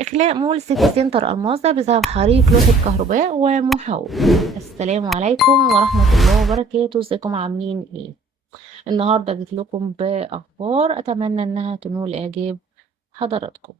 إخلاء مول سيتي سنتر ألماظة بسبب حريق لوحة كهرباء ومحول. السلام عليكم ورحمة الله وبركاته، ازيكم عاملين ايه؟ النهاردة جيت لكم بأخبار أتمنى إنها تنول إعجاب حضراتكم.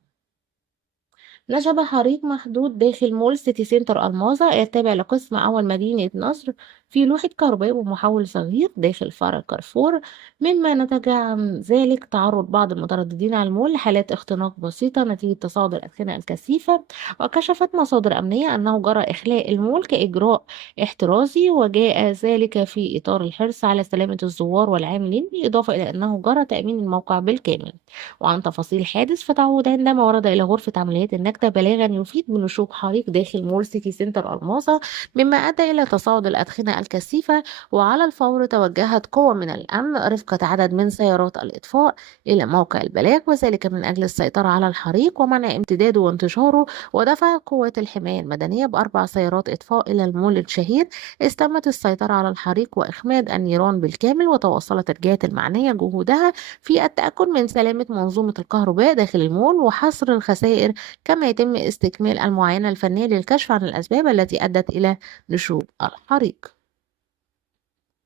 نشب حريق محدود داخل مول سيتي سنتر ألماظة التابع لقسم أول مدينة نصر في لوحة كهرباء ومحول صغير داخل فرع كارفور، مما نتج عن ذلك تعرض بعض المترددين على المول لحالات اختناق بسيطة نتيجة تصاعد الأدخنة الكثيفة. وكشفت مصادر أمنية أنه جرى إخلاء المول كإجراء احترازي، وجاء ذلك في إطار الحرص على سلامة الزوار والعاملين، بالإضافة إلى أنه جرى تأمين الموقع بالكامل. وعن تفاصيل الحادث فتعود عندما ورد إلى غرفة عمليات النجدة بلاغا يفيد بنشوب حريق داخل مول سيتي سنتر ألماظة، مما أدى إلى تصاعد الأدخنة الكثيفة. وعلى الفور توجهت قوى من الأمن رفقة عدد من سيارات الإطفاء إلى موقع البلاغ، وذلك من أجل السيطرة على الحريق ومنع امتداده وانتشاره. ودفع قوات الحماية المدنية بأربع سيارات إطفاء إلى المول الشهير استمت السيطرة على الحريق وإخماد النيران بالكامل. وتواصلت الجهات المعنية جهودها في التأكد من سلامة منظومة الكهرباء داخل المول وحصر الخسائر، كما يتم استكمال المعاينة الفنية للكشف عن الأسباب التي أدت إلى نشوب الحريق.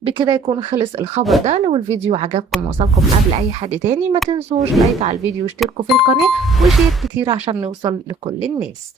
بكده يكون خلص الخبر ده. لو الفيديو عجبكم وصلكم قبل أي حد تاني ما تنسوش لايك على الفيديو واشتركوا في القناة وشير كتير عشان نوصل لكل الناس.